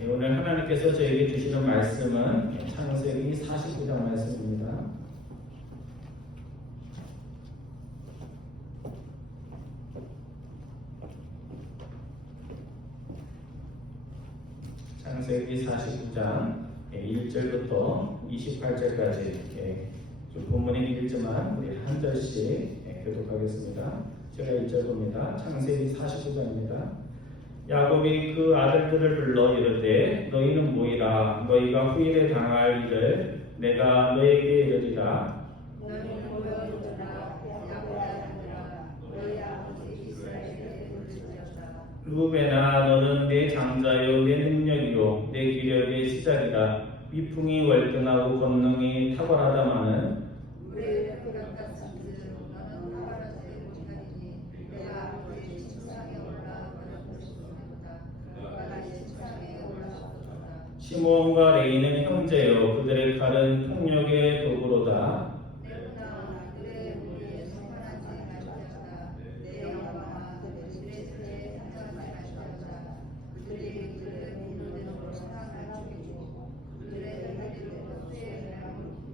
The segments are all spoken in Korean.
오늘 하나님께서 저에게 주시는 말씀은 창세기 49장 말씀입니다. 창세기 49장 1절부터 28절까지 좀 본문이 길지만 우리 한 절씩 교독하겠습니다. 제가 1절 봅니다. 창세기 49장입니다. 야곱이 그 아들들을 불러 이르되 너희는 모이라. 너희가 후일에 당할 일을 내가 너희에게 이르리라. 너희는 모여 있으라. 야곱의 아들들아, 너희 아버지 이스라엘에게 물질지어다. 루벤아, 너는 내 장자요 내 능력이요 내 기력의 시작이다. 위풍이 월등하고 권능이 탁월하다마는 우리의 푸른 같은즉 너는 하와라스의 못하리니 내가 아버지 침상에 올라가는 것이로다. 그가 침상에 올라갔도다. 시므온과 레이는 형제요 그들의 칼은 폭력의 도구로다. 내가 그들의 무리에 성탄하지 말지어다. 내 영광아 그들의 세에 상하지 말지어다. 그들이 그들의 문으로 사랑을 죽이고 그들의 해들로 수혜를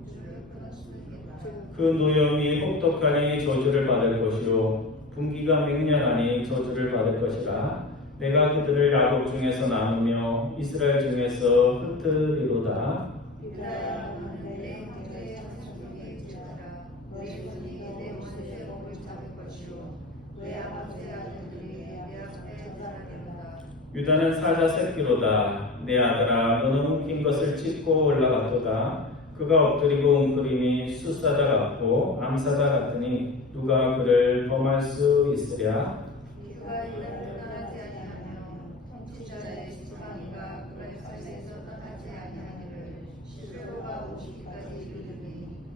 줄을 끊었으리이다. 그 노염이 혹독하니 저주를 받을 것이요 분기가 맹렬하니 저주를 받을 것이라. 내가 그들을 야곱 중에서 나누며 이스라엘 중에서 흩으리로다. 유다야 너는 내 형제의 상속에 있지어다. 너희 분이 내 원수의 목을 잡을 것이요 너희 아버지의 아들들이 내 앞에 자라리로다. 유다는 사자 새끼로다. 내 아들아 너는 움킨 것을 찢고 올라갔도다. 그가 엎드리고 웅크림이 숫사자 같고 암사자 같으니 누가 그를 범할 수 있으랴. 그가 유다를 떠나지 아니하며 통치자의 지팡이가 그의 살에서 떠나지 아니하기를 실로가 오시기까지 이르더니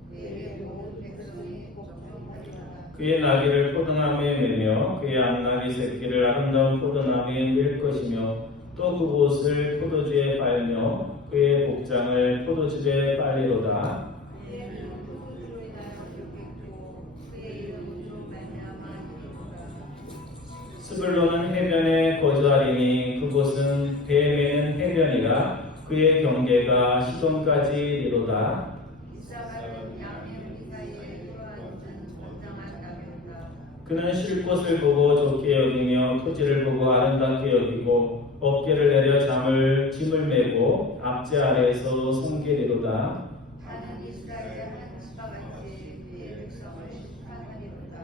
그에게 모든 백성이 복종하리로다. 그의 나귀를 포도나무에 매며 그의 암나귀 새끼를 아름다운 포도나무에 밀 것이며 또 그곳을 포도주에 빨며 그의 복장을 포도즙에 빨리로다. 그에는 포도주로 인하여 욕했고 그의 이름은 좀 말미암아 이르도다. 스불론은 해변에 거주하리니 그곳은 배 매는 해변이라. 그의 경계가 시돈까지 이르도다. 이사갈은 양의 우리 사이에 들어앉은 건장한 나무다. 그는 쉴 곳을 보고 좋게 여기며 토지를 보고 아름답게 여기고 어깨를 내려 짐을 메고 앞제 아래에서 손길이로다. 다는 이스라엘의 한 지파 같이 그의 백성을 심판하리로다.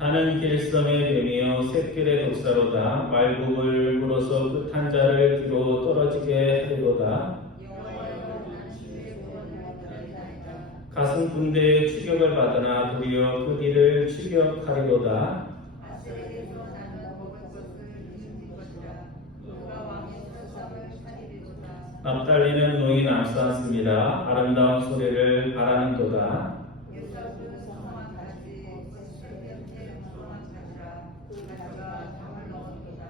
다는 길섬의 뱀이요 샛길의 독사로다. 말굽을 물어서 끝한 자를 뒤로 떨어지게 하리로다. 여호와여 난 주의 구원을 기다리나이다. 가슴 군대의 추격을 받으나 도리어 그 뒤를 추격하리로다. 아셀에게서 나는 먹을 것을 힘줄 것이라. 그가 왕의 설상을 차리리로다. 납달리는 노인 앞서왔습니다. 아름다운 소리를 바라는도다. 예사도 성한 가지 설경태 성한 가지라. 가지가 담을 넣었도다.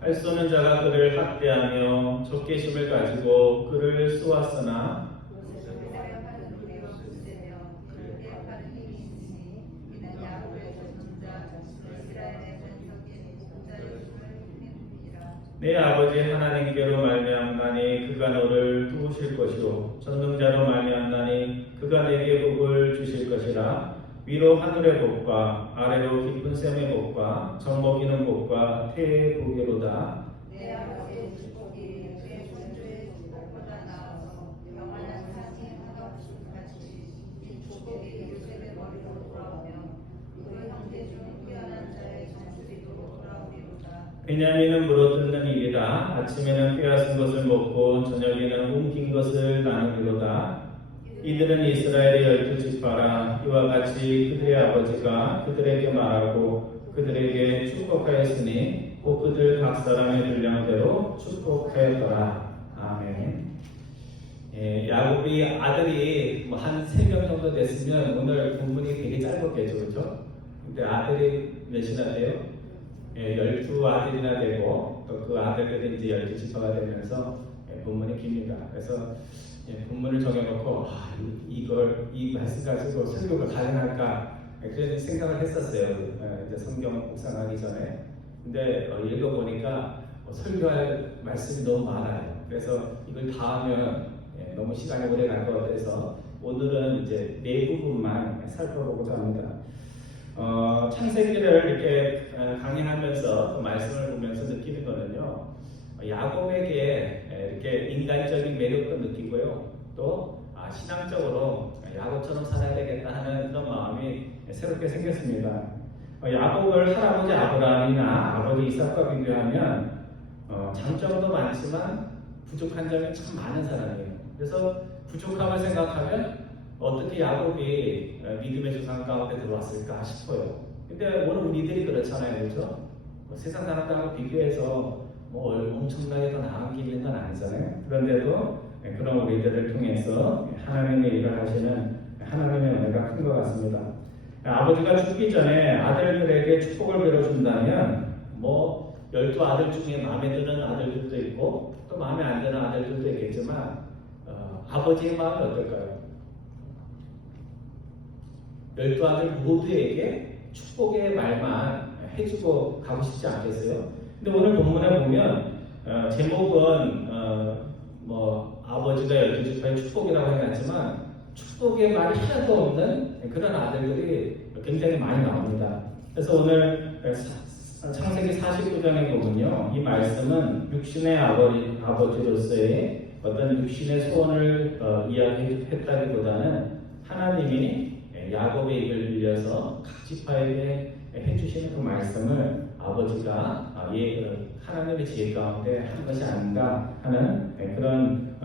할 쏘는 자가 그를 학대하며 적개심을 가지고 그를 쏘았으나 요셉을 사용하는 우리 없으세며 그를 대역하는 힘이 있으니 이는 야곱의 전능자 이스라엘의 전성기 전자 요즘을 힘입니다. 내 아버지 하나님께로 말미암나니 그가 너를 도우실 것이요 전능자로 말미암나니 그가 내게 복을 주실 것이라. 위로 하늘의 복과 아래로 깊은 샘의 복과 젖 먹이는 복과 태의 복이로다. 내 아버지의 축복이 내 손주의 축복보다 나아서 영원한 산이 한없이 같이 이 축복이 요셉의 머리로 돌아오며 그 형제 중 뛰어난 자의 정수리도 돌아오리로다. 베냐민은 물어뜯는 일이다. 아침에는 빼앗은 것을 먹고 저녁에는 옮긴 것을 나누리로다. 이들은 이스라엘의 12지파라. 이와 같이 그들의 아버지가 그들에게 말하고 그들에게 축복하였으니 곧 그들 각 사람의 분량대로 축복하였더라. 아멘. 야곱이 아들이 한 3명 정도 됐으면 오늘 본문이 되게 짧았겠죠, 그렇죠? 근데 아들이 몇이나 돼요? 12아들이나 되고 또 그 아들들이 이제 12지파가 되면서 본문이 깁니다. 그래서 본문을 정해놓고 이 말씀 가지고 설교가 가능할까 그런 생각을 했었어요. 이제 성경 묵상하기 전에. 근데 읽어보니까 설교할 말씀이 너무 많아요. 그래서 이걸 다 하면 너무 시간이 오래 갈 것 같아서 오늘은 이제 네 부분만 살펴보고자 합니다. 창세기를 이렇게 강의하면서 그 말씀을 보면서 느끼는 거는요, 야곱에게 이렇게 인간적인 매력도 느끼고요, 또 신앙적으로 야곱처럼 살아야 되겠다 하는 그런 마음이 새롭게 생겼습니다. 야곱을 할아버지 아브라함이나 아버지 이삭과 비교하면 장점도 많지만 부족한 점이 참 많은 사람이에요. 그래서 부족함을 생각하면 어떻게 야곱이 믿음의 조상 가운데 들어왔을까 싶어요. 근데 오늘 우리들이 그렇잖아요, 그렇죠? 세상 사람들하고 비교해서 엄청나게 더 나은 게 있는 건 아니잖아요. 그런데도 그런 우리들을 통해서 하나님의 일을 하시는 하나님의 은혜가 큰 것 같습니다. 아버지가 죽기 전에 아들들에게 축복을 빌어준다면 12아들 중에 마음에 드는 아들들도 있고 또 마음에 안 드는 아들들도 있겠지만 아버지의 마음이 어떨까요? 12아들 모두에게 축복의 말만 해주고 가고 싶지 않겠어요? 근데 오늘 본문에 보면 제목은 아버지가 12지파의 축복이라고 해놨지만 축복의 말이 하나도 없는 그런 아들들이 굉장히 많이 나옵니다. 그래서 오늘 창세기 49장에 보면요, 이 말씀은 육신의 아버지로서의 어떤 육신의 소원을 이야기했다기보다는 하나님이 야곱의 입을 빌려서 각 지파에게 해주시는 그 말씀을 아버지가 하나님의 지혜 가운데 한 것이 아닌가 하는 그런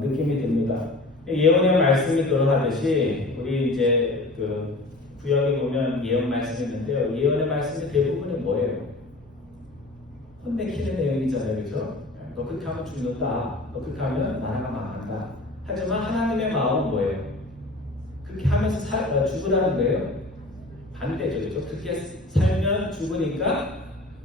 느낌이 듭니다. 예언의 말씀이 들어가듯이 우리 이제 그 구약에 보면 예언 말씀이 있는데요. 예언의 말씀이 대부분이 뭐예요? 혼내키는 내용이잖아요, 그렇죠? 너 그렇게 하면 죽는다. 너 그렇게 하면 나라가 망한다. 하지만 하나님의 마음은 뭐예요? 그렇게 하면서 죽으라는 거예요? 반대죠, 그렇죠? 그렇게 살면 죽으니까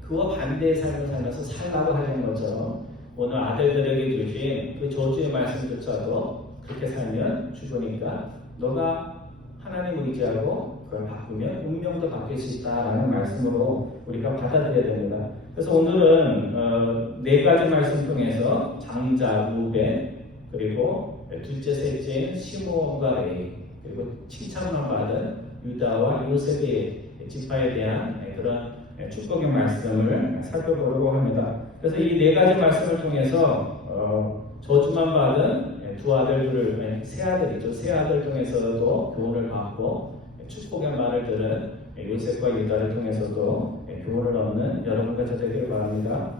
그와 반대의 삶을 살면서 살라고 하는 것처럼 오늘 아들들에게 주신 그 저주의 말씀조차도 그렇게 살면 죽으니까 너가 하나님을 의지하고 그걸 바꾸면 운명도 바뀔 수 있다라는 말씀으로 우리가 받아들여야 됩니다. 그래서 오늘은 네 가지 말씀 통해서 장자 루벤, 그리고 둘째 셋째인 시므온과 레위, 그리고 칭찬만 받은 유다와 요셉의 지파에 대한 그런 축복의 말씀을 살펴보려고 합니다. 그래서 이 네 가지 말씀을 통해서 저주만 받은 두 아들들을, 세 아들이죠. 세 아들 통해서도 교훈을 받고 축복의 말을 들은 요셉과 유다를 통해서도 교훈을 얻는 여러분과 저 되기를 바랍니다.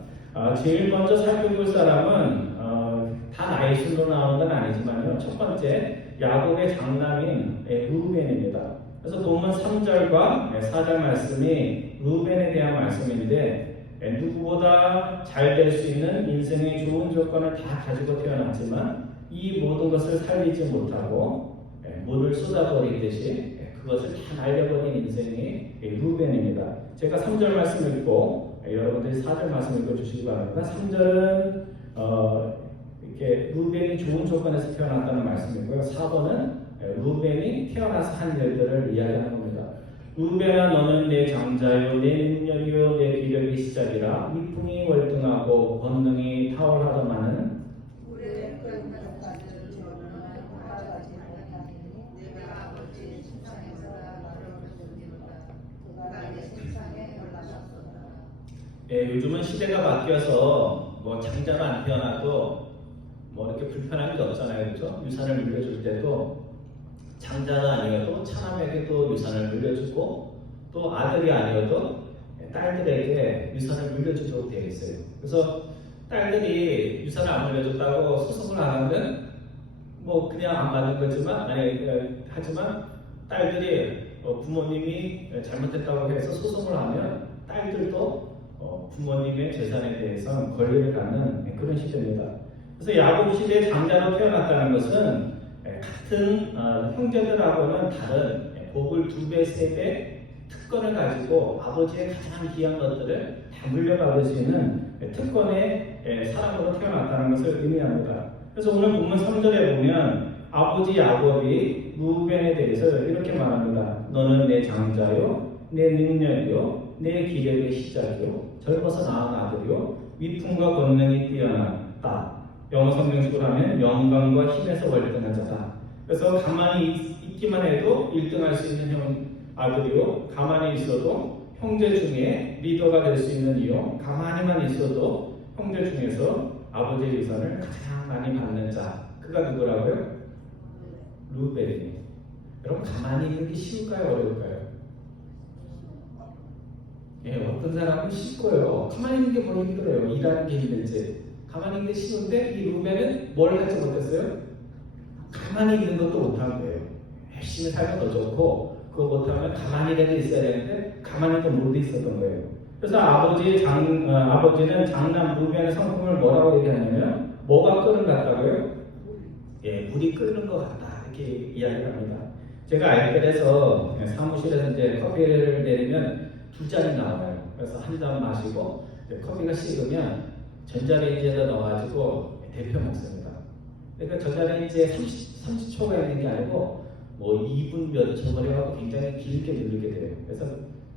제일 먼저 살펴볼 사람은 다 나이 순으로 나오는 건 아니지만요. 첫 번째 야곱의 장남인 루벤입니다. 그래서 본문 3절과 4절 말씀이 루벤에 대한 말씀인데 누구보다 잘 될 수 있는 인생의 좋은 조건을 다 가지고 태어났지만 이 모든 것을 살리지 못하고 물을 쏟아버리듯이 그것을 다 날려버린 인생이 루벤입니다. 제가 3절 말씀 읽고 여러분들이 4절 말씀 읽어주시기 바랍니다. 3절은 이렇게 루벤이 좋은 조건에서 태어났다는 말씀이고요. 4번은 루벤이 태어나서 한 일들을 이야기하는 겁니다. 루벤아, 너는 내 장자요, 내 능력이요, 내 기력의 시작이라. 위풍이 월등하고 권능이 탁월하더마는 요즘은 시대가 바뀌어서 장자가 안 태어나도 이렇게 불편한 게 없잖아요, 그렇죠? 유산을 물려줄 때도 장자가 아니어도 차남에게도 유산을 물려주고 또 아들이 아니어도 딸들에게 유산을 물려주도록 되어 있어요. 그래서 딸들이 유산을 안 물려줬다고 소송을 안 하면 그냥 안 받는 거지만 하지만 딸들이 부모님이 잘못했다고 해서 소송을 하면 딸들도 부모님의 재산에 대해서 권리를 갖는 그런 시대입니다. 그래서 야곱 시대에 장자로 태어났다는 것은 같은 형제들하고는 다른 복을 2배, 3배 특권을 가지고 아버지의 가장 귀한 것들을 다 물려받을 수 있는 특권의 사람으로 태어났다는 것을 의미합니다. 그래서 오늘 본문 3절에 보면 아버지 야곱이 루벤에 대해서 이렇게 말합니다. 너는 내 장자요, 내 능력이요, 내 기력의 시작이요, 젊어서 낳은 아들이요, 위풍과 권능이 뛰어났다. 영어 성경식으로 하면 영광과 힘에서 월등한 자다. 그래서 가만히 있기만 해도 1등할 수 있는 아들이요, 가만히 있어도 형제 중에 리더가 될 수 있는 이요, 가만히만 있어도 형제 중에서 아버지의 유산을 가장 많이 받는 자, 그가 누구라고요? 루벤이에요. 여러분, 가만히 있는 게 쉬울까요, 어려울까요? 예, 어떤 사람은 쉽고요. 가만히 있는 게 뭐 힘들어요. 일하는 게 힘들지. 가만히 있는 게 쉬운데 이 루벤은 뭘 하지 못했어요? 가만히 있는 것도 못한 거예요. 열심히 살면 더 좋고 그거 못하면 가만히라도 있어야 되는데 가만히도 못 있었던 거예요. 그래서 아버지는 장남 루벤의 성품을 뭐라고 얘기하냐면 뭐가 끓는 것 같다고요? 예, 물이 끓는 것 같다 이렇게 이야기를 합니다. 제가 알뜰해서 사무실에서 이제 커피를 내리면 2잔이 나와요. 그래서 한 잔 마시고 커피가 식으면 전자레인지에다 넣어가지고 데펴 먹습니다. 그러니까 전자레인지에 30초가 있는 게 아니고 뭐 2분 몇 초 걸려가지고 굉장히 길게 누르게 돼요. 그래서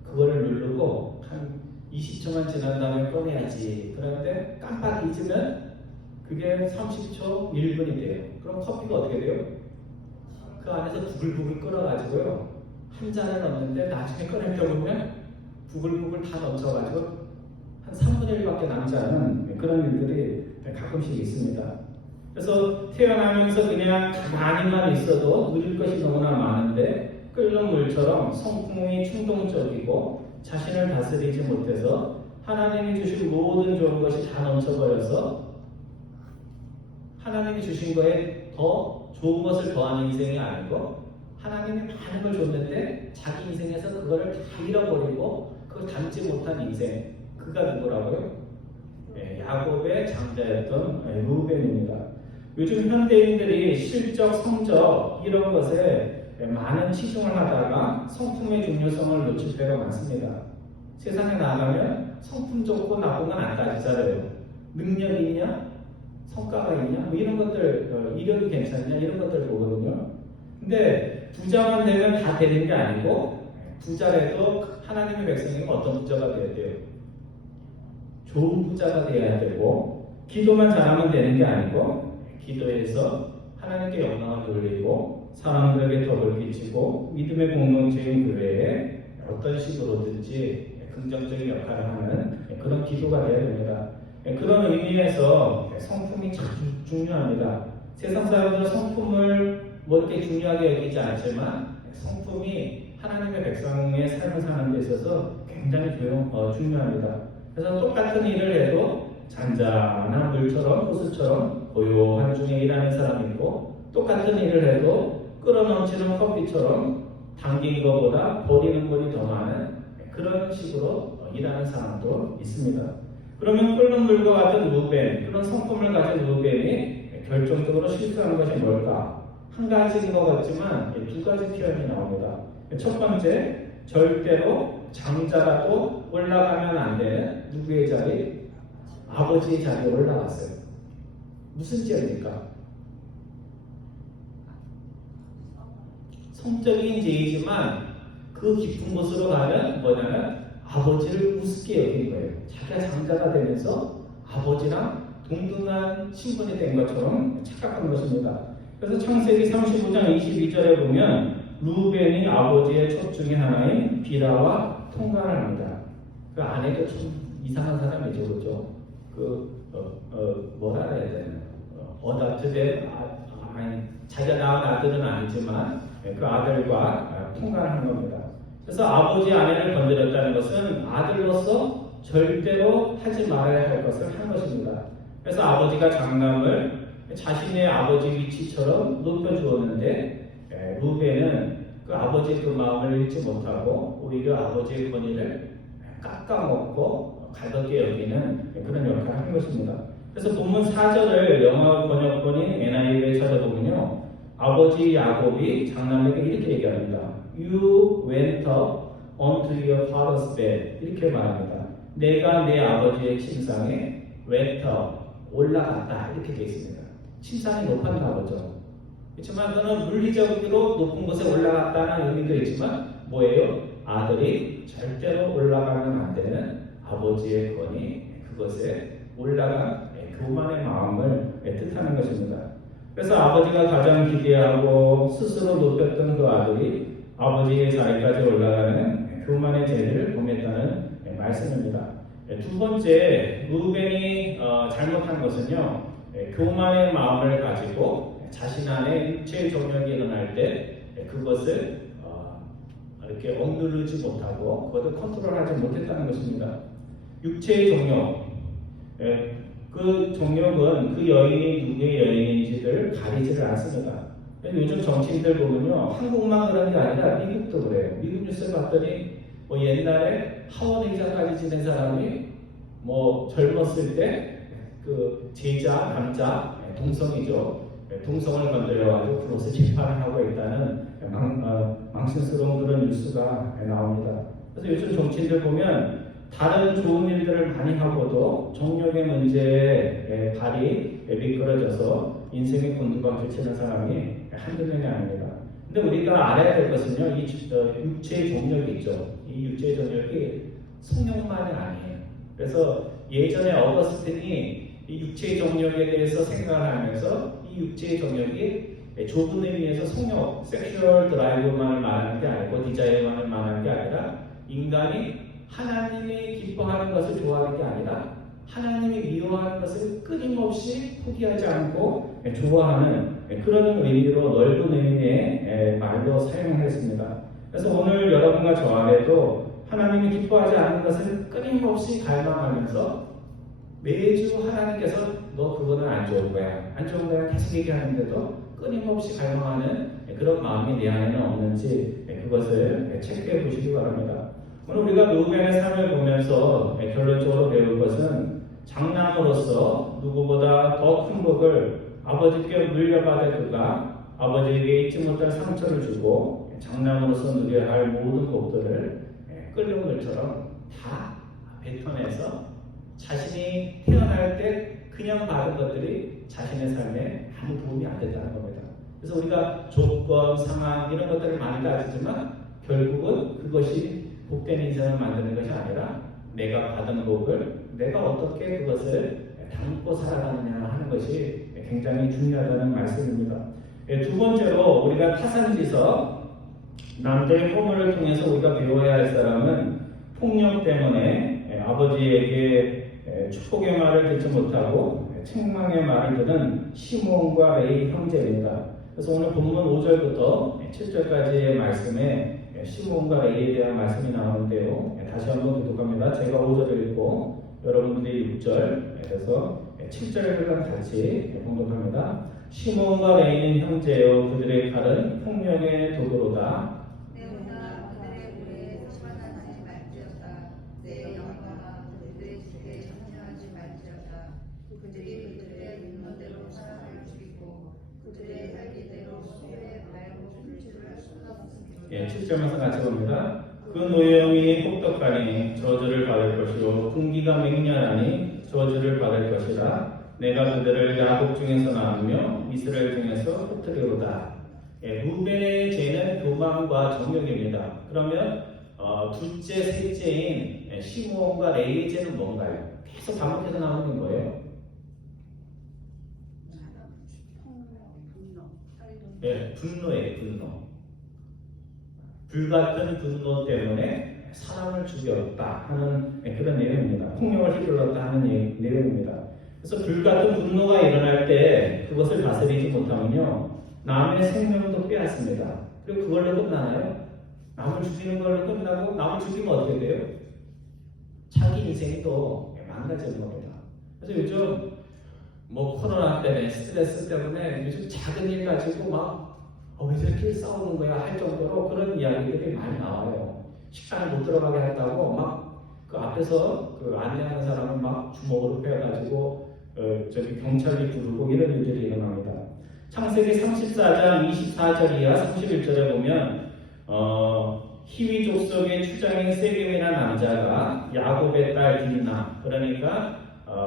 그거를 누르고 한 20초만 지난 다음에 꺼내야지. 그런데 깜빡 잊으면 그게 30초, 1분이 돼요. 그럼 커피가 어떻게 돼요? 그 안에서 부글부글 끓어가지고요. 한 잔을 넣는데 나중에 꺼낼 때 보면 부글부글 다 넘쳐가지고 한 3분의 1밖에 남지 않은 그런 일들이 가끔씩 있습니다. 그래서 태어나면서 그냥 가만히만 있어도 누릴 것이 너무나 많은데 끓는 물처럼 성품이 충동적이고 자신을 다스리지 못해서 하나님이 주신 모든 좋은 것이 다 넘쳐버려서 하나님이 주신 거에 더 좋은 것을 더하는 인생이 아니고 하나님이 많은 걸 줬는데 자기 인생에서 그거를 다 잃어버리고 그걸 담지 못한 인생, 그가 누구라고요? 야곱의 장자였던 루벤입니다. 요즘 현대인들이 실적, 성적 이런 것에 많은 치중을 하다가 성품의 중요성을 놓칠 때가 많습니다. 세상에 나가면 성품 좋고 나쁜 건 안 따지잖아요. 능력 있냐? 성과가 있냐? 뭐 이런 것들, 이력이 괜찮냐? 이런 것들 보거든요. 근데 부자만 되면 다 되는 게 아니고 부자라도 하나님의 백성이 어떤 부자가 돼야 돼요? 좋은 부자가 돼야 되고 기도만 잘하면 되는 게 아니고 기도해서 하나님께 영광을 돌리고 사람들에게 덕을 끼치고 믿음의 공동체인 교회에 어떤 식으로든지 긍정적인 역할을 하는 그런 기도가 되어야 됩니다. 그런 의미에서 성품이 참 중요합니다. 세상 사람들은 성품을 뭐 이렇게 중요하게 여기지 않지만 성품이 하나님의 백성의 삶을 사는 데 있어서 굉장히 중요합니다. 그래서 똑같은 일을 해도 잔잔한 물처럼 호수처럼 고요한 중에 일하는 사람이 있고 똑같은 일을 해도 끓어넘치는 커피처럼 담긴 것보다 버리는 물이 더 많은 그런 식으로 일하는 사람도 있습니다. 그러면 끓는 물과 같은 루벤, 그런 성품을 가진 루벤이 결정적으로 실수한 것이 뭘까? 한 가지인 것 같지만 2가지 표현이 나옵니다. 첫 번째, 절대로 장자라도 올라가면 안 되는 누구의 자리? 아버지의 자리에 올라갔어요. 무슨 죄입니까? 성적인 죄이지만 그 깊은 곳으로 가면 뭐냐면 아버지를 우습게 여긴 거예요. 자기가 장자가 되면서 아버지랑 동등한 신분이 된 것처럼 착각한 것입니다. 그래서 창세기 35장 22절에 보면 루벤이 아버지의 첩 중에 하나인 비라와 통관을 합니다. 그 아내도 좀 이상한 사람이죠, 그렇죠? 뭐라 해야 되나? 어답트된 자기가 낳은 아들은 아니지만 그 아들과 통관을 한 겁니다. 그래서 아버지의 아내를 건드렸다는 것은 아들로서 절대로 하지 말아야 할 것을 한 것입니다. 그래서 아버지가 장남을 자신의 아버지 위치처럼 높여주었는데 루벤은 그 아버지의 그 마음을 잃지 못하고 오히려 아버지의 권위를 깎아먹고 가볍게 여기는 그런 역할을 한 것입니다. 그래서 본문 4절을 영어 번역본인 NIV에 찾아보면요, 아버지 야곱이 장남에게 이렇게 얘기합니다. You went up onto your father's bed. 이렇게 말합니다. 내가 내 아버지의 침상에 went up, 올라갔다. 이렇게 되어 있습니다. 침상이 높았나 보죠. 그렇지만 그는 물리적으로 높은 곳에 올라갔다는 의미도 있지만 뭐예요? 아들이 절대로 올라가면 안 되는 아버지의 권위, 그것에 올라간 교만의 마음을 뜻하는 것입니다. 그래서 아버지가 가장 기대하고 스스로 높였던 그 아들이 아버지의 자리까지 올라가는 교만의 죄를 범했다는 말씀입니다. 두 번째, 루벤이 잘못한 것은요, 교만의 마음을 가지고 자신 안에 육체의 정욕이 일어날 때 그것을 이렇게 억누르지 못하고 그것을 컨트롤하지 못했다는 것입니다. 육체의 정욕, 그 정욕은 그 여인이 누구의 여인인지를 가리지를 않습니다. 요즘 정치인들 보면요, 한국만 그런 게 아니라 미국도 그래요. 미국 뉴스 봤더니 뭐 옛날에 하원 의장까지 지낸 사람이 뭐 젊었을 때 그 제자 남자 동성이죠. 동성을 건드려가지고 그것을 재판을 하고 있다는 망신스러운 그런 뉴스가 나옵니다. 그래서 요즘 정치인들 보면 다른 좋은 일들을 많이 하고도 정욕의 문제에 발이 미끄러져서 인생의 곤두박질 치는 사람이 한두 명이 아닙니다. 근데 우리가 알아야 될 것은요, 이 육체의 정욕이 있죠. 이 육체의 정욕이 성욕만이 아니에요. 그래서 예전에 어거스틴이 이 육체의 정욕에 대해서 생각을 하면서 이 육체의 정욕이 좁은 의미에서 성욕, 섹슈얼 드라이브만을 말하는 게 아니고 디자이어만을 말하는 게 아니라 인간이 하나님이 기뻐하는 것을 좋아하는 게 아니라 하나님이 미워하는 것을 끊임없이 포기하지 않고 좋아하는 그런 의미로 넓은 의미의 말로 사용했습니다. 그래서 오늘 여러분과 저 안에도 하나님이 기뻐하지 않는 것을 끊임없이 갈망하면서 매주 하나님께서 너 그거는 안 좋은 거야, 안 좋은 거야 계속 얘기하는데도 끊임없이 갈망하는 그런 마음이 내 안에는 없는지 그것을 체크해 보시기 바랍니다. 오늘 우리가 루벤의 삶을 보면서 결론적으로 배울 것은 장남으로서 누구보다 더 큰 복을 아버지께 물려받을 그가 아버지에게 잊지 못할 상처를 주고 장남으로서 누려야 할 모든 복들을 끓는 물처럼 다 뱉어내서 자신이 태어날 때 그냥 받은 것들이 자신의 삶에 아무 도움이 안 된다는 겁니다. 그래서 우리가 조건, 상황 이런 것들을 많이 따지지만 결국은 그것이 복된 인생을 만드는 것이 아니라 내가 받은 복을 내가 어떻게 그것을 담고 살아가느냐 하는 것이 굉장히 중요하다는 말씀입니다. 두 번째로 우리가 타산지서 남자의 허물을 통해서 우리가 배워야 할 사람은 폭력 때문에 아버지에게 축복의 말을 듣지 못하고 책망의 말을 듣는 시몬과 레이 형제입니다. 그래서 오늘 본문 5절부터 7절까지의 말씀에 시몬과 레이에 대한 말씀이 나오는데요. 다시 한번 교독합니다. 제가 5절을 읽고 여러분들이 6절, 그래서 7절을 같이 공독합니다. 시몬과 레이는 형제요, 그들의 칼은 폭력의 도구로다. 내가 그들의 무리에 소만하지 말지어다. 내 영광아 그들의 집에 참여하지 말지어다. 그들이 그들의 분노대로 사람을 죽이고 그들의 혈기대로 수요에 말고 술집을 쏟았으며. 7절에서 같이 봅니다. 그 노염이 혹독하니 저주를 받을 것이요 군기가 맹렬하니 저주를 받을 것이라. 내가 그들을 야곱 중에서 나누며 이스라엘 중에서 흩으리로다. 루벤의 죄는 교만과 정욕입니다. 그러면 둘째, 셋째인 시므온과 레이의 죄는 뭔가요? 계속 반복해서 나오는 거예요. 분노예요, 분노. 불같은 분노 때문에 사람을 죽였다 하는 그런 내용입니다. 폭력을 휘둘렀다 하는 내용입니다. 그래서 불같은 분노가 일어날 때 그것을 다스리지 못하면요, 남의 생명도 빼앗습니다. 그리고 그걸로 끝나나요? 남을 죽이는 걸로 끝나고 남을 죽이면 어떻게 돼요? 자기 인생이 또 망가지는 겁니다. 그래서 요즘 뭐 코로나 때문에 스트레스 때문에 요즘 작은 일 가지고 막 왜 저렇게 싸우는 거야 할 정도로 그런 이야기들이 많이 나와요. 식당에 못 들어가게 한다고 막 그 앞에서 그 안내하는 사람을 막 주먹으로 빼가지고 경찰이 부르고 이런 일들이 일어납니다. 창세기 34장 24절 이하 31절에 보면 히위 족속의 추장인 세겜이라는 남자가 야곱의 딸 딘나, 그러니까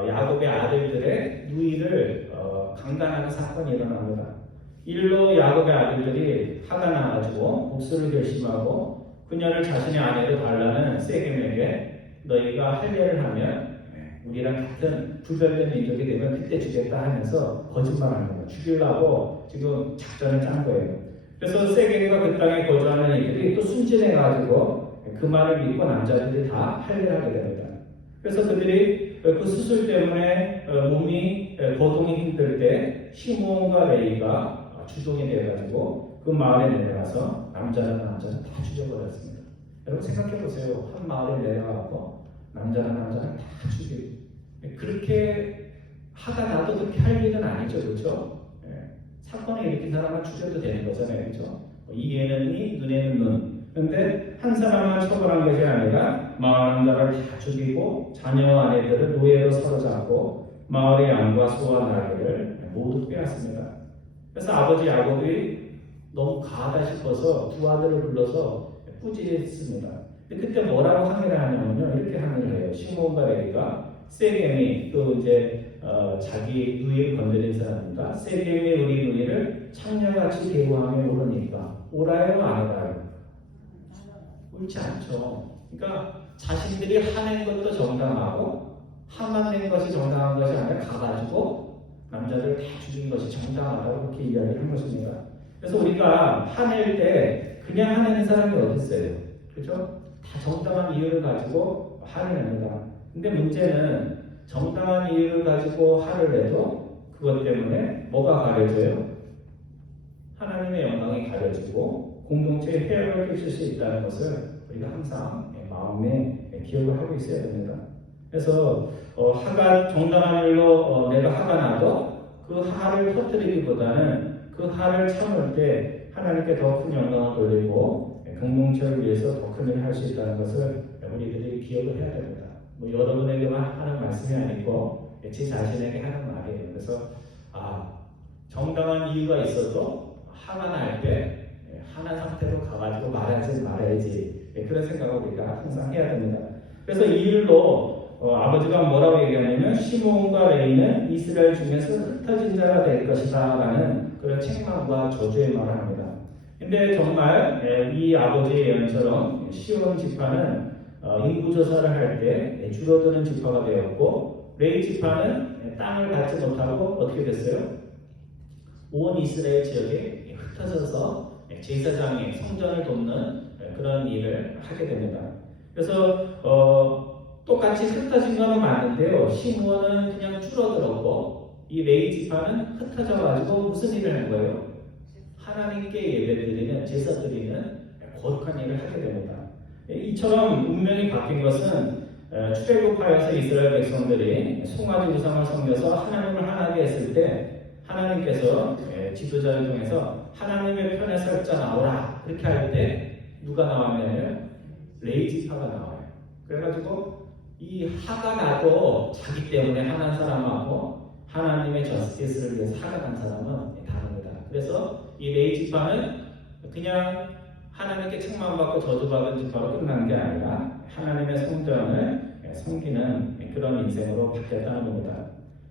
야곱의 아들들의 누이를 강간하는 사건이 일어납니다. 이로 야곱의 아들들이 화가 나가지고 복수를 결심하고 그녀를 자신의 아내로 달라는 세겜에게 너희가 할례를 하면 우리랑 같은 구별된 민족이 되면 그때 주겠다 하면서 거짓말하는 거예요. 죽이려고 지금 작전을 짠 거예요. 그래서 세겜과 그 땅에 거주하는 이들이 또 순진해가지고 그 말을 믿고 남자들이 다 할례하게 됩니다. 그래서 그들이 그 수술 때문에 몸이 거동이 힘들 때 시므온과 레위가 주동이 되어가지고 그 마을에 내려가서 남자는 다 죽여버렸습니다. 여러분 생각해 보세요. 한 마을에 내려가고 남자는 다 죽이고 그렇게 하다 나도 그렇게 할 일은 아니죠, 그렇죠? 사건을 일으킨 사람은 죽여도 되는 거잖아요, 그렇죠? 이에는 이, 눈에는 눈. 근데 한 사람만 처벌한 것이 아니라 마을 남자를 다 죽이고 자녀와 아내들을 노예로 사로잡고 마을의 양과 소와 나귀를 모두 빼앗습니다. 그래서 아버지 야곱이 너무 과하다 싶어서 두 아들을 불러서 꾸짖습니다. 근데 그때 뭐라고 항의를 하냐면요, 이렇게 항의를 해요. 시므온과 레위가 세겜이 또 이제 자기 누이를 건드린 사람입니다. 세겜이 우리 누이를 창녀같이 대우하며 오르니까 오라요 안 오라요? 옳지 않죠. 그러니까 자신들이 화낸 것도 정당하고 화만 낸 것이 정당한 것이 아니라 가가지고 남자들 다 죽인 것이 정당하다고 그렇게 이야기를 한 것입니다. 그래서 우리가 화낼 때 그냥 화내는 사람이 어디 있어요? 그렇죠? 다 정당한 이유를 가지고 화를 냅니다. 근데 문제는 정당한 이유를 가지고 화를 내도 그것 때문에 뭐가 가려져요? 하나님의 영광이 가려지고 공동체에 해악을 끼칠 수 있다는 것을 우리가 항상 마음에 기억을 하고 있어야 됩니다. 그래서 화가 정당한 일로 내가 화가 나도 그 화를 터뜨리기보다는 그 화를 참을 때 하나님께 더 큰 영광을 돌리고 공동체를 위해서 더 큰 일을 할 수 있다는 것을 우리들이 기억을 해야 됩니다. 뭐 여러분에게만 하는 말씀이 아니고 제 자신에게 하는 말이에요. 그래서 정당한 이유가 있어도 화가 날 때 화난 상태로 가가지고 말아야지 그런 생각을 우리가 항상 해야 됩니다. 그래서 이 일로 아버지가 뭐라고 얘기하냐면 시므온과 레위는 이스라엘 중에서 흩어진 자가 될 것이다 라는 그런 책망과 저주의 말을 합니다. 근데 정말 이 아버지의 예언처럼 시므온 지파는 인구조사를 할 때 줄어드는 지파가 되었고 레위 지파는 땅을 받지 못하고 어떻게 됐어요? 온 이스라엘 지역에 흩어져서 제사장이 성전을 돕는 그런 일을 하게 됩니다. 그래서 똑같이 흩어진 것은 맞는데요. 시므온은 그냥 줄어들었고 이 레위 지파는 흩어져가지고 무슨 일을 한 거예요? 하나님께 예배드리는 제사 드리는 거룩한 일을 하게 됩니다. 이처럼 운명이 바뀐 것은 출애굽하여서 이스라엘 백성들이 송아지 우상을 섬겨서 하나님을 하나게 했을 때 하나님께서 지도자를 통해서 하나님의 편에 설 자 나오라 그렇게 할 때 누가 나왔냐면 레위 지파가 나와요. 그래가지고 이 화가 나도 자기 때문에 화난 사람하고 하나님의 저스티스를 위해서 화가 난 사람은 다릅니다. 그래서 이 레위 지파는 그냥 하나님께 책망받고 저주받은 지파로 끝난 게 아니라 하나님의 성전을 섬기는 그런 인생으로 바뀌었다는 겁니다.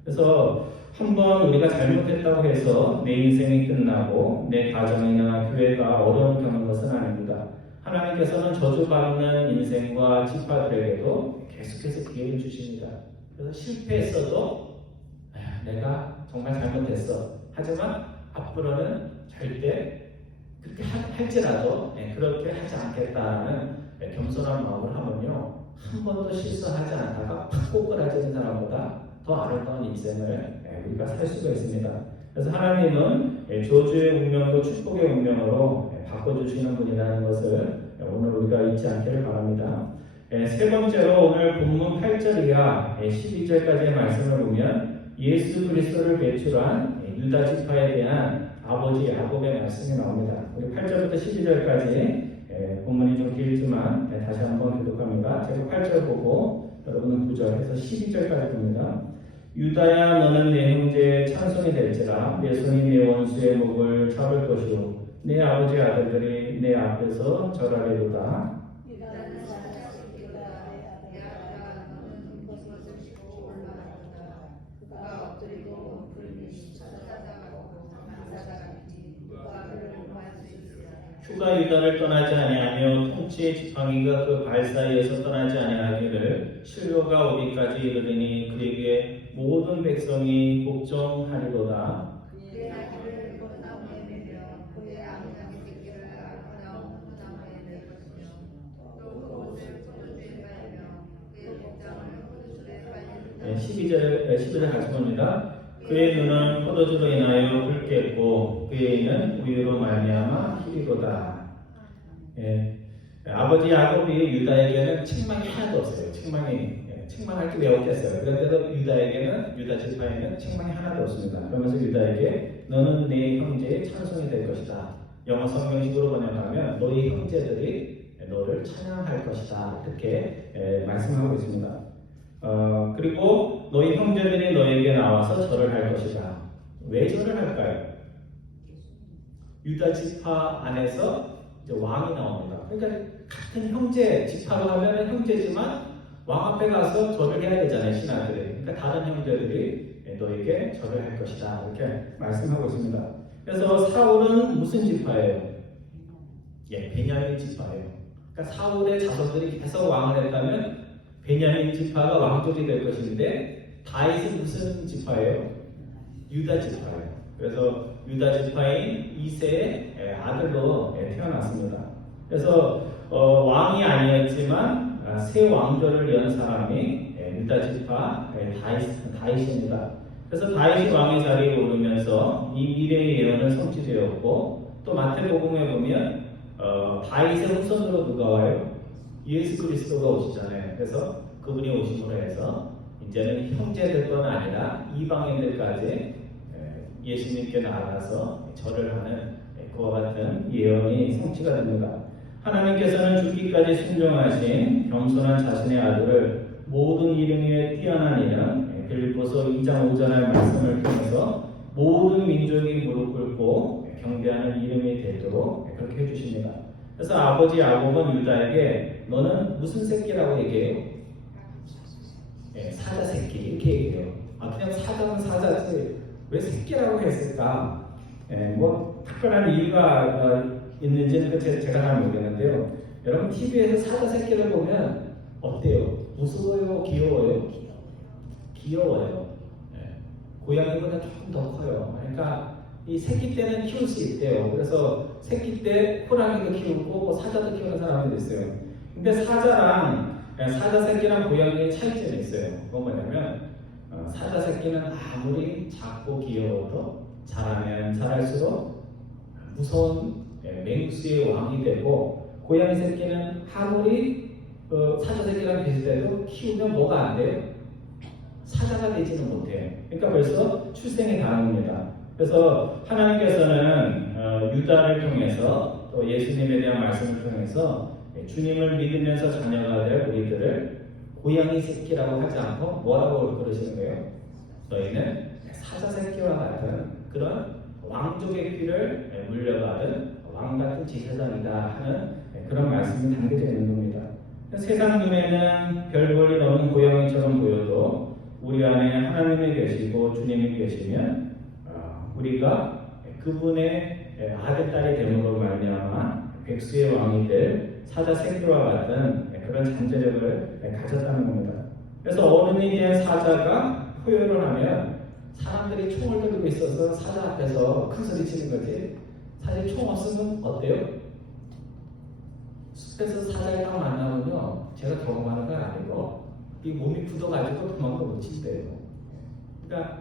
그래서 한번 우리가 잘못했다고 해서 내 인생이 끝나고 내 가정이나 교회가 어려움 겪는 것은 아닙니다. 하나님께서는 저주받는 인생과 지파들에게도 계속해서 기회를 주십니다. 그래서 실패했어도 내가 정말 잘못했어. 하지만 앞으로는 절대 그렇게 할지라도 그렇게 하지 않겠다는 겸손한 마음을 하면요. 한 번도 실수하지 않다가 팍 꼬꾸라지는 사람보다 더 아름다운 인생을 우리가 살 수가 있습니다. 그래서 하나님은 저주의 운명도 축복의 운명으로 바꿔주시는 분이라는 것을 오늘 우리가 잊지 않기를 바랍니다. 세 번째로 오늘 본문 8절 이하 12절까지의 말씀을 보면 예수 그리스도를 배출한 유다 지파에 대한 아버지 야곱의 말씀이 나옵니다. 우리 8절부터 12절까지 본문이 좀 길지만 다시 한번 교독합니다. 제가 8절 보고 여러분은 9절에서 12절까지 봅니다. 유다야 너는 내 형제의 찬송이 될지라 내 손이 내 원수의 목을 잡을 것이요 내 아버지 아들들이 내 앞에서 절하리로다. 요셉과 유다를 떠나지 아니하며 통치의 지팡이가 그 발 사이에서 떠나지 아니하기를 실로가 오기까지 이르더니 그에게 모든 백성이 복종하리로다. 그의 아들을 포도나무에 매며 그의 아무장의 새끼를 아름다운 포도나무에 맬 것이며 또 그 옷을 포도주에 빨며 그의 복장을 포도주에 빨는 12절 같이 봅니다. 그의 눈은 포도주로 인하여 붉겠고 그의 이는 우유로 말미암아 희리로다. 아버지 야곱이 유다에게는 책망이 하나도 없어요. 책망할 게 왜 없겠어요. 그런데도 유다 지파에는 책망이 하나도 없습니다. 그러면서 유다에게 너는 내 형제의 찬송이 될 것이다. 영어 성경식으로 번역하면 너희 형제들이 너를 찬양할 것이다. 이렇게 말씀하고 있습니다. 그리고 너희 형제들이 너에게 나와서 절을 할 것이다. 왜 절을 할까요? 유다 지파 안에서 이제 왕이 나옵니다. 그러니까 같은 형제 지파로 하면 형제지만 왕 앞에 가서 절을 해야 되잖아요, 신하들이. 그러니까 다른 형제들이 너에게 절을 할 것이다. 이렇게 말씀하고 있습니다. 그래서 사울은 무슨 지파예요? 베냐민 지파예요. 그러니까 사울의 자손들이 계속 왕을 했다면 베냐민 지파가 왕족이 될 것인데 다윗은 무슨 지파예요? 유다 지파예요. 그래서 유다 지파인 이세의 아들로 태어났습니다. 그래서 왕이 아니었지만 새 왕조를 연 사람이 유다 지파 다윗입니다. 그래서 다윗이 왕의 자리에 오르면서 이 미래의 예언은 성취되었고 또 마태복음에 보면 다윗의 후손으로 누가 와요? 예수 그리스도가 오시잖아요. 그래서 그분이 오심으로 해서 이제는 형제들뿐 아니라 이방인들까지 예수님께 나아가서 절을 하는 그와 같은 예언이 성취가 됩니다. 하나님께서는 죽기까지 순종하신 겸손한 자신의 아들을 모든 이름 위에 뛰어난 이름 빌립보서 2장 5절의 말씀을 통해서 모든 민족이 무릎 꿇고 경배하는 이름이 되도록 그렇게 해주십니다. 그래서 아버지 야곱은 유다에게 너는 무슨 새끼라고 얘기해요? 사자 새끼 이렇게 얘기해요. 그냥 사자는 사자지 왜 새끼라고 했을까? 뭐 특별한 이유가 있는지는 제가 잘 모르겠는데요. 여러분 TV에서 사자 새끼를 보면 어때요? 무서워요? 귀여워요? 귀여워요. 고양이보다 조금 더 커요. 그러니까 이 새끼 때는 키울 수 있대요. 그래서 새끼 때 호랑이도 키우고 뭐 사자도 키우는 사람들이 있어요. 근데 사자 새끼랑 고양이의 차이점이 있어요. 그건 뭐냐면 사자 새끼는 아무리 작고 귀여워도 자라면 자랄수록 무서운 맹수의 왕이 되고 고양이 새끼는 아무리 사자 새끼랑 비슷해도 키우면 뭐가 안 돼요? 사자가 되지는 못해요. 그러니까 벌써 출생이 다릅니다. 그래서 하나님께서는 유다를 통해서 또 예수님에 대한 말씀을 통해서 주님을 믿으면서 자녀가 될 우리들을 고양이 새끼라고 하지 않고 뭐라고 그러시는 거예요? 너희는 사자 새끼와 같은 그런 왕족의 귀를 물려받은 왕 같은 제사장이다 하는 그런 말씀이 담겨져 있는 겁니다. 세상 눈에는 별볼이 넘는 고양이처럼 보여도 우리 안에 하나님이 계시고 주님이 계시면 우리가 그분의 아들 딸이 됨으로 말미암아 백수의 왕이 될 사자 새끼와 같은 그런 잠재력을 가졌다는 겁니다. 그래서 어른이 된 사자가 포효를 하면 사람들이 총을 들고 있어서 사자 앞에서 큰 소리 치는 거지. 사실 총 없으면 어때요? 숲에서 사자를 딱 만나면요, 제가 경험하는 건 아니고 이 몸이 굳어가지고 도망도 못 친대요. 그러니까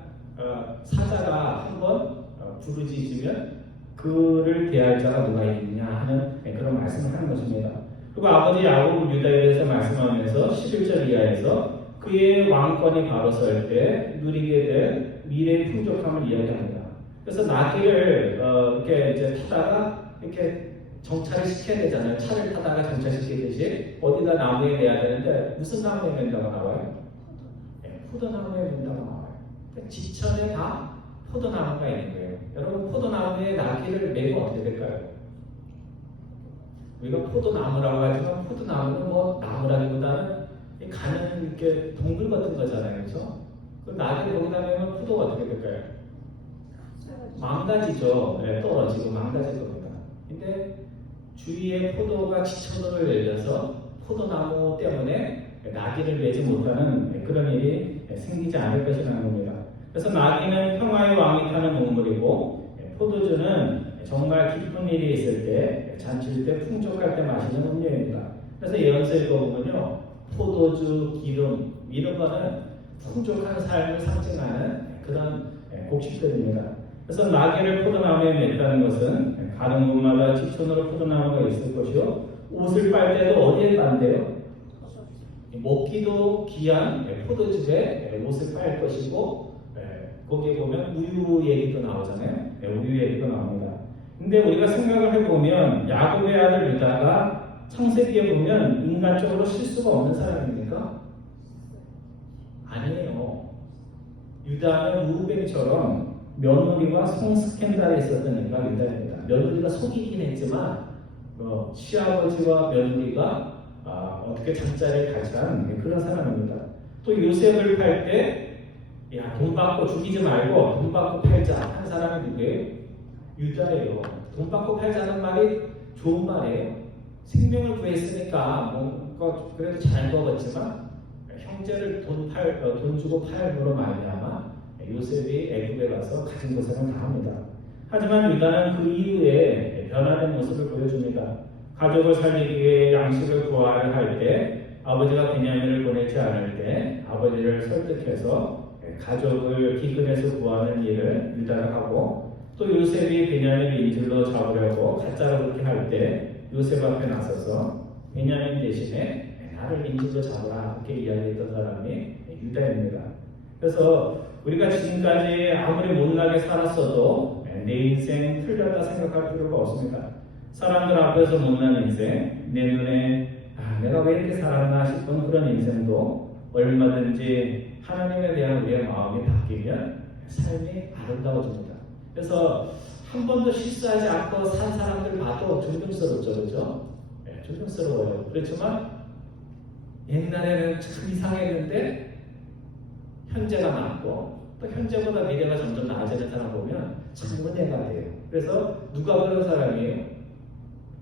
사자가 한번 부르짖으면 그를 대할 자가 누가 있느냐 하는 그런 말씀을 하는 것입니다. 그리고 아버지 야곱 유다에 대해서 말씀하면서 11절 이하에서 그의 왕권이 바로 설 때 누리게 될 미래의 풍족함을 이야기합니다. 그래서 나귀를 이렇게 이제 타다가 이렇게 정차를 시켜야 되잖아요. 차를 타다가 정차시키듯이 어디다 나무에 매야 되는데 무슨 나무에 맨다고 나와요? 포도나무에 맨다고 나와요. 지천에 다 포도나무가 있는 거예요. 여러분 포도나무에 나귀를 매면 어떻게 될까요? 우리가 포도나무라고 하지만 포도나무는 뭐 나무라기보다는 가는 이렇게 동굴 같은 거잖아요, 그렇죠? 그 나귀 거기다 매면 포도가 어떻게 될까요? 망가지죠. 떨어지고 망가질 겁니다. 근데 주위에 포도가 지천으로 열려서 포도나무 때문에 나귀를 내지 못하는 그런 일이 생기지 않을 것이라는 겁니다. 그래서 나귀는 평화의 왕이 타는 동물이고 포도주는 정말 기쁜 일이 있을 때, 잔치일 때, 풍족할 때 마시는 음료입니다. 그래서 예언서 읽어보면요, 포도주, 기름 이런 거는 풍족한 삶을 상징하는 그런 곡식들입니다. 그래서 나귀를 포도나무에 맸다는 것은 가는 곳마다 지천으로 포도나무가 있을 것이요, 옷을 빨 때도 어디에 빤대요? 먹기도 귀한 포도즙에 옷을 빨 것이고, 거기에 보면 우유 얘기도 나오잖아요. 우유 얘기도 나옵니다. 근데 우리가 생각을 해보면 야곱의 아들 유다가 창세기에 보면 인간적으로 실수가 없는 사람입니까? 아니에요. 유다는 루벤처럼 며느리와 성 스캔들이 있었던 애가 유다입니다. 며느리가 속이긴 했지만 시아버지와 며느리가 어떻게 잠자리를 같이한 그런 사람입니다. 또 요셉을 팔 때 돈 받고 죽이지 말고 돈 받고 팔자 한 사람이 누구예요? 유다예요. 돈 받고 팔자는 말이 좋은 말이에요. 생명을 구했으니까 뭔가 그래도 잘 먹었지만 형제를 돈 주고 팔므로 말미암아 요셉이 애굽에 가서 가진 것을 다 합니다. 하지만 유다는 그 이후에 변화된 모습을 보여줍니다. 가족을 살리기 위해 양식을 구하려 할 때, 아버지가 베냐민을 보내지 않을 때 아버지를 설득해서 가족을 기근에서 구하는 일을 유다가 하고, 또 요셉이 베냐민 인질로 잡으려고 가짜로 그렇게 할 때 요셉 앞에 나서서 베냐민 대신에 나를 인질로 잡으라 그렇게 이야기했던 사람이 유다입니다. 그래서 우리가 지금까지 아무리 못나게 살았어도 내 인생 틀렸다 생각할 필요가 없습니다. 사람들 앞에서 못난 인생, 내 눈에 내가 왜 이렇게 살았나 싶은 그런 인생도 얼마든지 하나님에 대한 우리의 마음이 바뀌면 삶이 아름다워집니다. 그래서 한 번도 실수하지 않고 산 사람들 봐도 존경스럽죠, 그렇죠? 존경스러워요. 그렇지만 옛날에는 참 이상했는데 현재가 낫고 또 현재보다 미래가 점점 나아지는 사람 보면 참 은혜가 돼요. 그래서 누가 그런 사람이에요?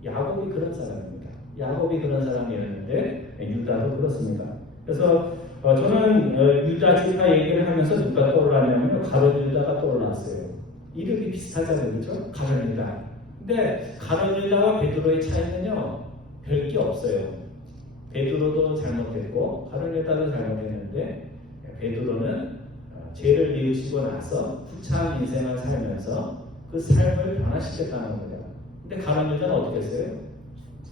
야곱이 그런 사람입니다. 야곱이 그런 사람이었는데 유다도 그렇습니다. 그래서 저는 유다 지파 얘기를 하면서 누가 떠올랐냐면 가룟 유다가 떠올랐어요. 이름이 비슷하잖아요, 그렇죠? 가룟 유다. 근데 가룟 유다와 베드로의 차이는요 별게 없어요. 베드로도 잘못했고 가룟 유다도 잘못했는데 베드로는 죄를 뉘우치고 나서 후차한 인생을 살면서 그 삶을 변화시켰다는 겁니다. 근데 가룟 유다는 어떻게 했어요?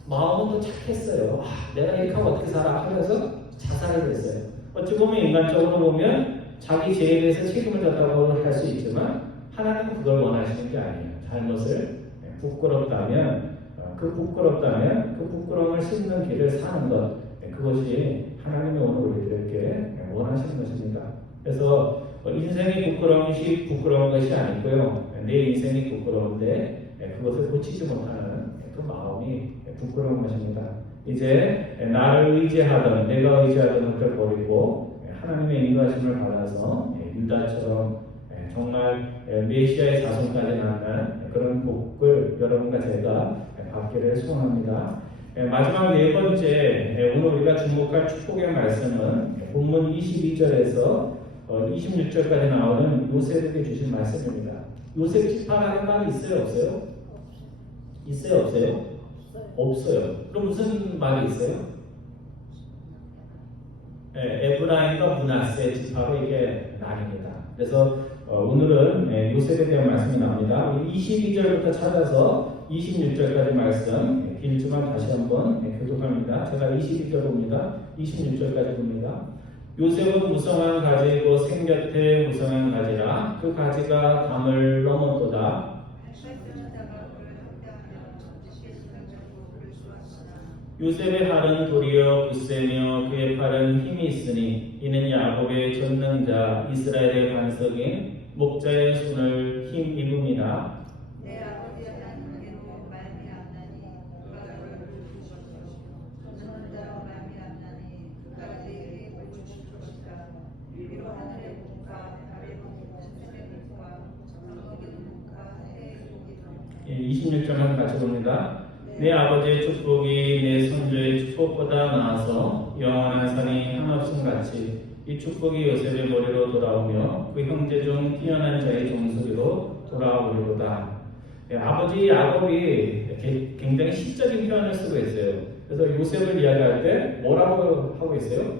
마음은 또 착했어요. 내가 이렇게 하면 어떻게 살아? 하면서 자살을 했어요. 어찌 보면 인간적으로 보면 자기 죄에 대해서 책임을 졌다고 할 수 있지만 하나님은 그걸 원하시는 게 아니에요. 잘못을 부끄럽다면 그 부끄러움을 씻는 길을 사는 것, 그것이 하나님이 오늘 우리들에게 원하시는 것입니다. 그래서 인생이 부끄러운 것이 아니고요. 내 인생이 부끄러운데 그것을 고치지 못하는 그 마음이 부끄러운 것입니다. 이제 나를 의지하던, 내가 의지하던 것을 버리고 하나님의 인도하심을 받아서 유다처럼 정말 메시아의 자손까지 낳는 그런 복을 여러분과 제가 받기를 소원합니다. 마지막 네 번째, 오늘 우리가 주목할 축복의 말씀은 본문 22절에서 26절까지 나오는 요셉에게 주신 말씀입니다. 요셉 지파라는 말이 있어요, 없어요? 있어요, 없어요? 없어요. 그럼 무슨 말이 있어요? 에브라임과 므낫세 지파로 이게 나뉩니다. 그래서 오늘은 요셉에 대한 말씀이 나옵니다. 22절부터 찾아서 26절까지 말씀 길지만 다시 한번 교독합니다. 제가 22절 봅니다. 26절까지 봅니다. 요셉은 무성한 가지이고 생곁에 무성한 가지라. 그 가지가 담을 넘었도다. 요셉의 팔은 도리어 굳세며 그의 팔은 힘이 있으니 이는 야곱의 전능자 이스라엘의 반석인 목자의 손을 힘입음이라. 내 아버지의 하나님께로 말미암나니 그가 너를 부르셨소. 전능자와 말미암나니 그가 너에게 고칠 것이다. 위로 하늘의 복과 아래 복과 새의 복과 저녁의 복과 해의 복이 26절만 같이 봅니다. 내 아버지의 축복이 내 손주의 축복보다 나아서 영원한 산이 한없음 같이 이 축복이 요셉의 머리로 돌아오며 그 형제 중 뛰어난 자의 종소리로 돌아오리로다. 아버지 야곱이 굉장히 시적인 표현을 쓰고 있어요. 그래서 요셉을 이야기할 때 뭐라고 하고 있어요?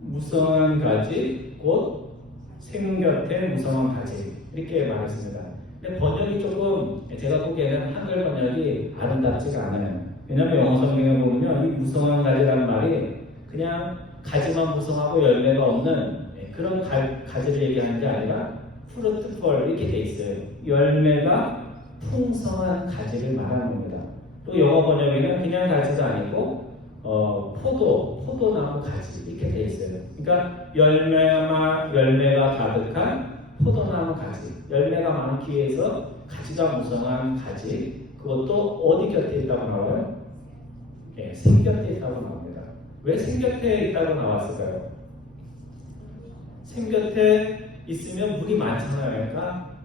무성한 가지 곧 생곁에 무성한 가지 이렇게 말했습니다. 근데 번역이 조금 제가 보기에는 한글 번역이 아름답지가 않아요. 왜냐하면 영어 성경에 보면 이 무성한 가지라는 말이 그냥 가지만 무성하고 열매가 없는 그런 가지를 얘기하는 게 아니라 fruitful 이렇게 돼 있어요. 열매가 풍성한 가지를 말하는 겁니다. 또 영어 번역에는 그냥 가지가 아니고 포도나무 가지 이렇게 돼 있어요. 그러니까 열매가 가득한 포도나무 가지, 열매가 많기 위해서 가지가 무성한 가지, 그것도 어디 곁에 있다고 나와요? 생 곁에 있다고 나옵니다. 왜 생 곁에 있다고 나왔을까요? 생 곁에 있으면 물이 많잖아요. 그러니까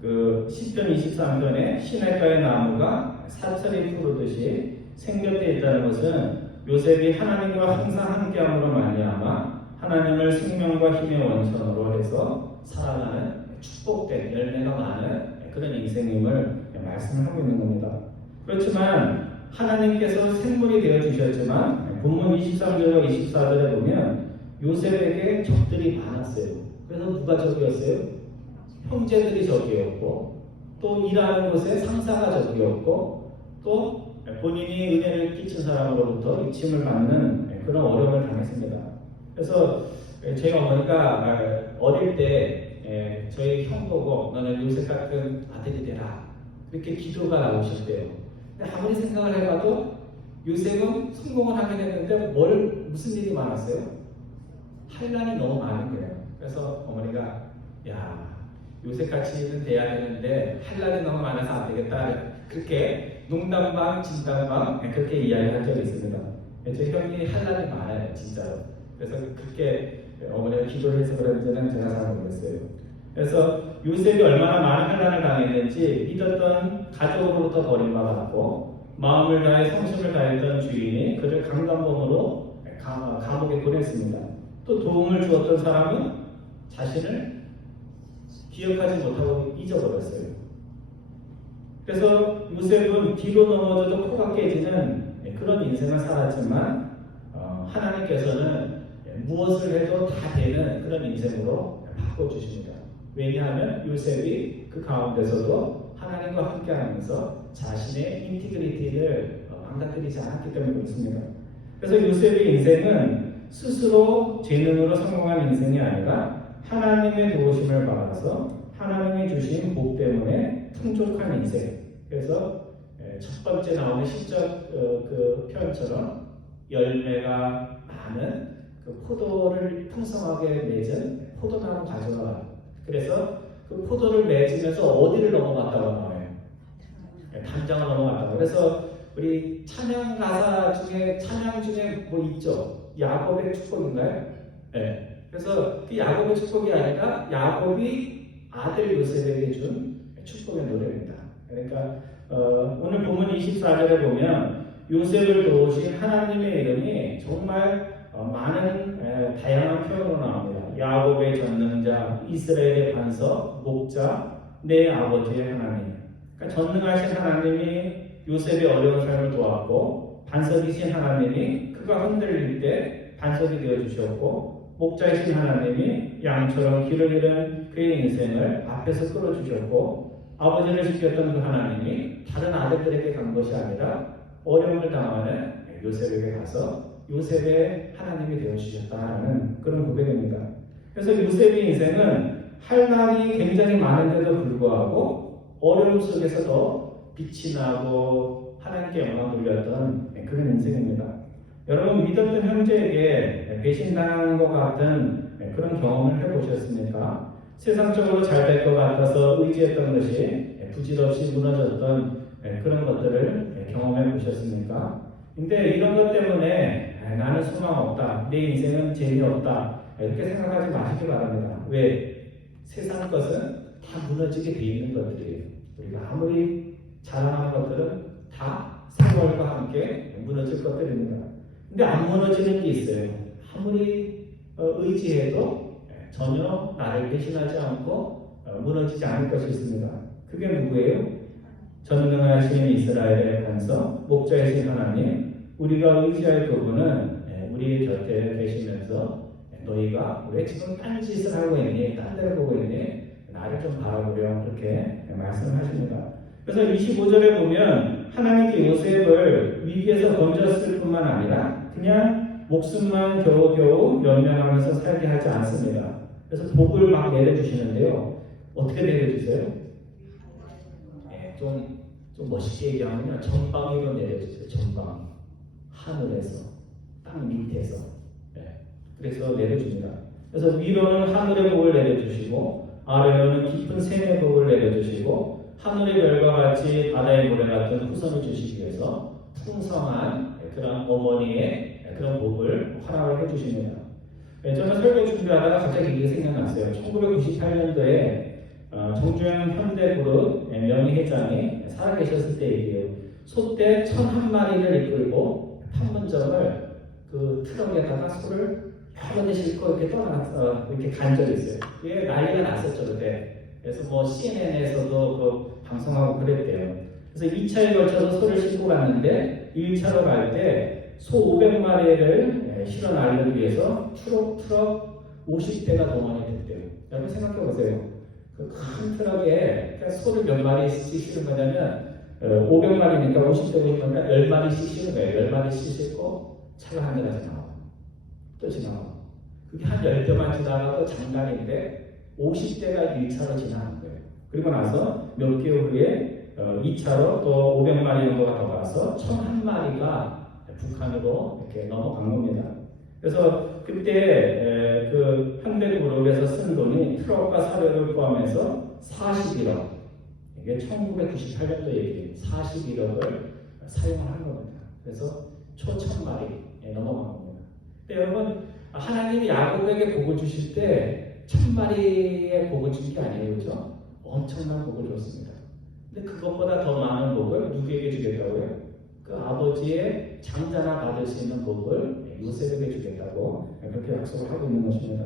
그 시편 23편에 시냇가의 나무가 사철이 푸르듯이 생 곁에 있다는 것은 요셉이 하나님과 항상 함께함으로 말미암아 하나님을 생명과 힘의 원천으로 해서 살아가는 축복된 열매가 많은 그런 인생임을 말씀을 하고 있는 겁니다. 그렇지만 하나님께서 생물이 되어 주셨지만 본문 23절과 24절에 보면 요셉에게 적들이 많았어요. 그래서 누가 적이었어요? 형제들이 적이었고 또 일하는 곳에 상사가 적이었고 또 본인이 은혜를 끼친 사람으로부터 입침을 받는 그런 어려움을 당했습니다. 그래서 저희 어머니가 어릴 때 저희 형 보고 너는 요셉 같은 아들이 되라 그렇게 기도가 나오셨대요. 근데 아무리 생각을 해봐도 요셉은 성공을 하게 됐는데 무슨 일이 많았어요? 환난이 너무 많은 거예요. 그래서 어머니가 야 요셉같이는 돼야 되는데 환난이 너무 많아서 안 되겠다 그렇게 농담방 진담방 그렇게 이야기한 적이 있습니다. 제 형이 환난이 많아요 진짜로. 그래서 그렇게 어머니가 기도를 해서 그런지는 제가 잘 모르겠어요. 그래서 요셉이 얼마나 많은 환난을 당했는지 믿었던 가족으로부터 버림받았고 마음을 다해 성심을 다했던 주인이 그를 강간범으로 감옥에 보냈습니다. 또 도움을 주었던 사람은 자신을 기억하지 못하고 잊어버렸어요. 그래서 요셉은 뒤로 넘어져도 코가 깨지는 그런 인생을 살았지만 하나님께서는 무엇을 해도 다 되는 그런 인생으로 바꿔주십니다. 왜냐하면 요셉이 그 가운데서도 하나님과 함께하면서 자신의 인티그리티를 망가뜨리지 않았기 때문에 그렇습니다. 그래서 요셉의 인생은 스스로 재능으로 성공한 인생이 아니라 하나님의 도우심을 받아서 하나님이 주신 복 때문에 풍족한 인생. 그래서 첫 번째 나오는 시적 그 표현처럼 열매가 많은 그 포도를 풍성하게 맺은 포도나무 가져와. 그래서 그 포도를 맺으면서 어디를 넘어갔다고 나와요? 담장을 넘어갔다고. 그래서 우리 찬양 중에 뭐 있죠? 야곱의 축복인가요? 네. 그래서 그 야곱의 축복이 아니라 야곱이 아들 요셉에게 준 축복의 노래입니다. 그러니까 오늘 본문 24절에 보면 요셉을 도우신 하나님의 이름이 정말 많은 다양한 표현으로 나옵니다. 야곱의 전능자, 이스라엘의 반석, 목자, 내 아버지의 하나님. 그러니까 전능하신 하나님이 요셉의 어려운 삶을 도왔고 반석이신 하나님이 그가 흔들릴 때 반석이 되어주셨고 목자이신 하나님이 양처럼 길을 잃은 그의 인생을 앞에서 끌어주셨고 아버지를 지켰던 그 하나님이 다른 아들들에게 간 것이 아니라 어려움을 당하는 요셉에게 가서 요셉의 하나님이 되어주셨다는 그런 고백입니다. 그래서 요셉의 인생은 환난이 굉장히 많은데도 불구하고 어려움 속에서도 빛이 나고 하나님께 영광 돌렸던 그런 인생입니다. 여러분 믿었던 형제에게 배신당한 것 같은 그런 경험을 해보셨습니까? 세상적으로 잘 될 것 같아서 의지했던 것이 부질없이 무너졌던 그런 것들을 경험해 보셨습니까? 근데 이런 것 때문에 나는 소망 없다, 내 인생은 재미없다 이렇게 생각하지 마시기 바랍니다. 왜? 세상 것은 다 무너지게 돼 있는 것들이에요. 우리가 아무리 자랑하는 것들은 다 세월과 함께 무너질 것들입니다. 근데 안 무너지는 게 있어요. 아무리 의지해도 전혀 나를 대신하지 않고 무너지지 않을 것이 있습니다. 그게 누구예요? 전능하신 이스라엘의 반석, 목자이신 하나님, 우리가 의지할 그분은 우리 곁에 계시면서 너희가 왜 지금 딴 짓을 하고 있니? 딴 데를 보고 있니? 나를 좀 바라보렴. 그렇게 말씀하십니다. 그래서 25절에 보면 하나님께 요셉을 위기에서 건졌을 뿐만 아니라 그냥 목숨만 겨우겨우 연명하면서 살게 하지 않습니다. 그래서 복을 막 내려주시는데요. 어떻게 내려주세요? 좀 멋있게 얘기하면 전방위로 내려주세요. 전방. 하늘에서, 땅 밑에서. 그래서 내려줍니다. 그래서 위로는 하늘의 복을 내려주시고 아래로는 깊은 샘의 복을 내려주시고 하늘의 별과 같이 바다의 모래 같은 후손을 주시기 위해서 풍성한 그런 어머니의 그런 복을 허락을 해주십니다. 저는 설교 준비하다가 갑자기 이게 생각났어요. 1998년도에 정주영 현대그룹 명예회장이 살아계셨을 때 얘기해요. 소떼 1,001마리를 이끌고 판문점을 그 트럭에다가 소를 여러 대 싣고 이렇게 이렇게 간 적이 있어요. 그게 난리가 났었죠, 그때. 그래서 뭐 CNN에서도 그 방송하고 그랬대요. 그래서 2차에 걸쳐서 소를 싣고 갔는데 1차로 갈 때 소 500마리를 실어 나르기 위해서 트럭 50대가 동원이 됐대요. 여러분 생각해 보세요. 그 큰 트럭에 소를 몇 마리씩 실은 거냐면 500마리니까 50대 50마리니까 10마리씩 실은 거예요. 10마리씩 싣고 차가 한 대가 지나와요. 또 지나와요. 그게 한 10대만 지나가도 장난인데 50대가 1차로 지나간 거예요. 그리고 나서 몇 개월 후에 2차로 또 500마리 정도가 더 가서 1,001마리가 북한으로 이렇게 넘어간 겁니다. 그래서 그때 그 현대그룹에서 쓴 돈이 트럭과 사료를 포함해서 41억. 이게 1998년도 얘기예요. 41억을 사용을 한 겁니다. 그래서 초 1,000마리에 넘어간 겁니다. 근데 여러분, 하나님이 야곱에게 복을 주실 때 1,000마리의 복을 준 게 아니에요. 그렇죠? 엄청난 복을 줬습니다. 근데 그것보다 더 많은 복을 누구에게 주겠다고요? 그 아버지의 장자나 받을 수 있는 복을 요셉에게 주겠다고 그렇게 약속을 하고 있는 것입니다.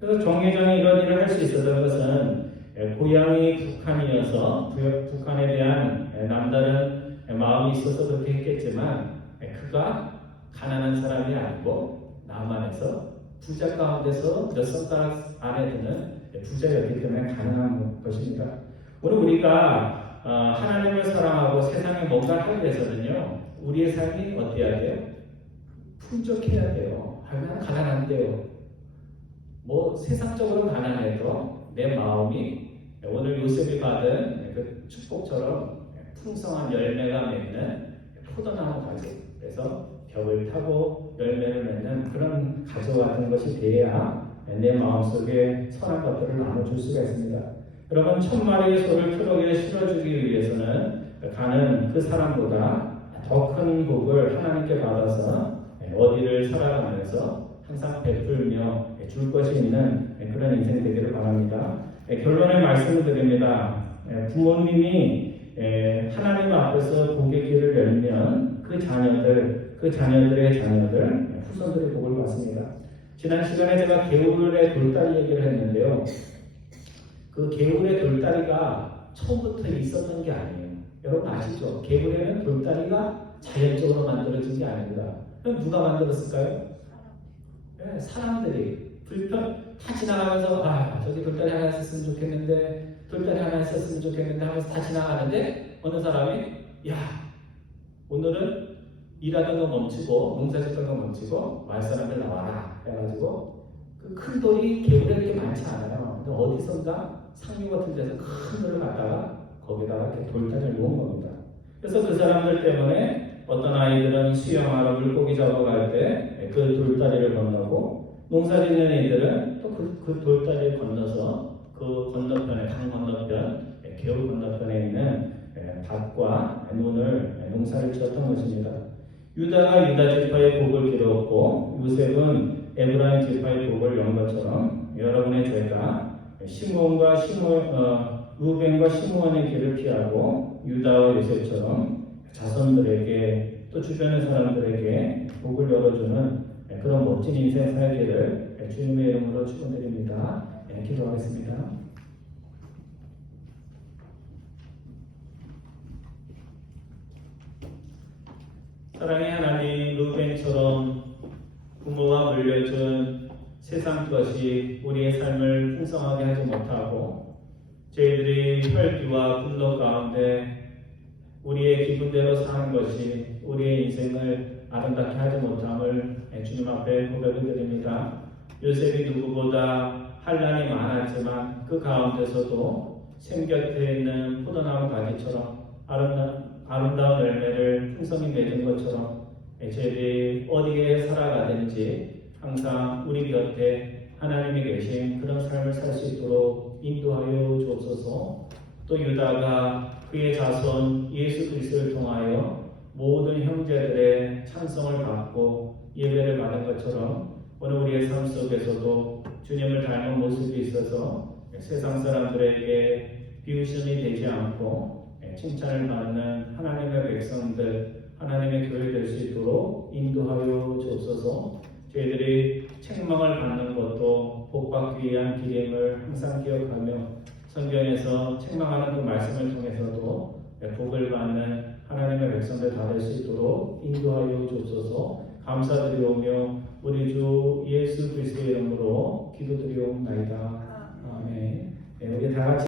그래서 정회장이 이런 일을 할 수 있었던 것은 고향이 북한이어서 북한에 대한 남다른 마음이 있어서 그렇게 했겠지만 그가 가난한 사람이 아니고 남한에서 부자 가운데서 몇 손가락 안에 드는 부자였기 때문에 가능한 것입니다. 오늘 우리가 하나님을 사랑하고 세상에 뭔가 하기 위해서는요, 우리의 삶이 어때야 돼요? 풍족해야 돼요. 나는 가난한데요. 뭐 세상적으로 가난해도 내 마음이 오늘 요셉이 받은 그 축복처럼 풍성한 열매가 맺는 포도나무 가지. 그래서 벽을 타고 열매를 맺는 그런 가지 같은 것이 돼야 내 마음속에 선한 것들을 나눠줄 수가 있습니다. 여러분, 1,000마리의 소를 트럭에 실어주기 위해서는 가는 그 사람보다 더 큰 복을 하나님께 받아서 어디를 살아가면서 항상 베풀며 줄 것이 있는 그런 인생 되기를 바랍니다. 결론의 말씀을 드립니다. 부모님이 하나님 앞에서 복의 길을 열면 그 자녀들의 자녀들, 후손들의 복을 받습니다. 지난 시간에 제가 개울의 돌다리 얘기를 했는데요. 그 개울의 돌다리가 처음부터 있었던 게 아니에요. 여러분 아시죠? 개울에는 돌다리가 자연적으로 만들어진 게 아닙니다. 그럼 누가 만들었을까요? 네, 사람들이 다 지나가면서 저기 돌다리 하나 있었으면 좋겠는데 돌다리 하나 있었으면 좋겠는데 하면서 다 지나가는데 어느 사람이 오늘은 일하던 거 멈추고 농사짓던 거 멈추고 마을 사람들 나와라 해가지고 그 큰 돌이 개울에 그렇게 많지 않아요. 근데 어디선가 상류 같은 데서 큰 돌을 갖다가 거기다가 이렇게 돌다리를 놓은 겁니다. 그래서 그 사람들 때문에 어떤 아이들은 수영하러 물고기 잡아갈 때 그 돌다리를 건너고 농사짓는 이들은 또 그 돌다리를 건너서 그 건너편에 강 건너편 개울 건너편에 있는 밭과 논을 농사를 지었던 것입니다. 유다가 유다 지파의 복을 기르었고 요셉은 에브라임 지파의 복을 연 것처럼 여러분의 죄가 루벤과 시므온의 길을 피하고 유다와 요셉처럼 자손들에게 또 주변의 사람들에게 복을 열어주는 그런 멋진 인생 살기를 주님의 이름으로 축원드립니다. 기도하겠습니다. 사랑의 하나님, 루벤처럼 부모가 물려준 세상 것이 우리의 삶을 풍성하게 하지 못하고 저희들이 혈기와 분노 가운데 우리의 기분대로 사는 것이 우리의 인생을 아름답게 하지 못함을 주님 앞에 고백을 드립니다. 요셉이 누구보다 환난이 많았지만 그 가운데서도 샘 곁에 있는 포도나무 가지처럼 아름다운 열매를 풍성히 맺은 것처럼 저희들이 어디에 살아가든지 항상 우리 곁에 하나님이 계신 그런 삶을 살 수 있도록 인도하여 주옵소서. 또 유다가 그의 자손 예수 그리스도를 통하여 모든 형제들의 찬송을 받고 예배를 받은 것처럼 오늘 우리의 삶 속에서도 주님을 닮은 모습이 있어서 세상 사람들에게 비웃음이 되지 않고 칭찬을 받는 하나님의 백성들, 하나님의 교회 될 수 있도록 인도하여 주옵소서. 저희들이 책망을 받는 것도 복받기 위한 길임을 항상 기억하며 성경에서 책망하는 그 말씀을 통해서도 복을 받는 하나님의 백성들 다 될 수 있도록 인도하여 주옵소서. 감사드리오며 우리 주 예수 그리스도의 이름으로 기도드리옵나이다. 아멘. 우리 다 같이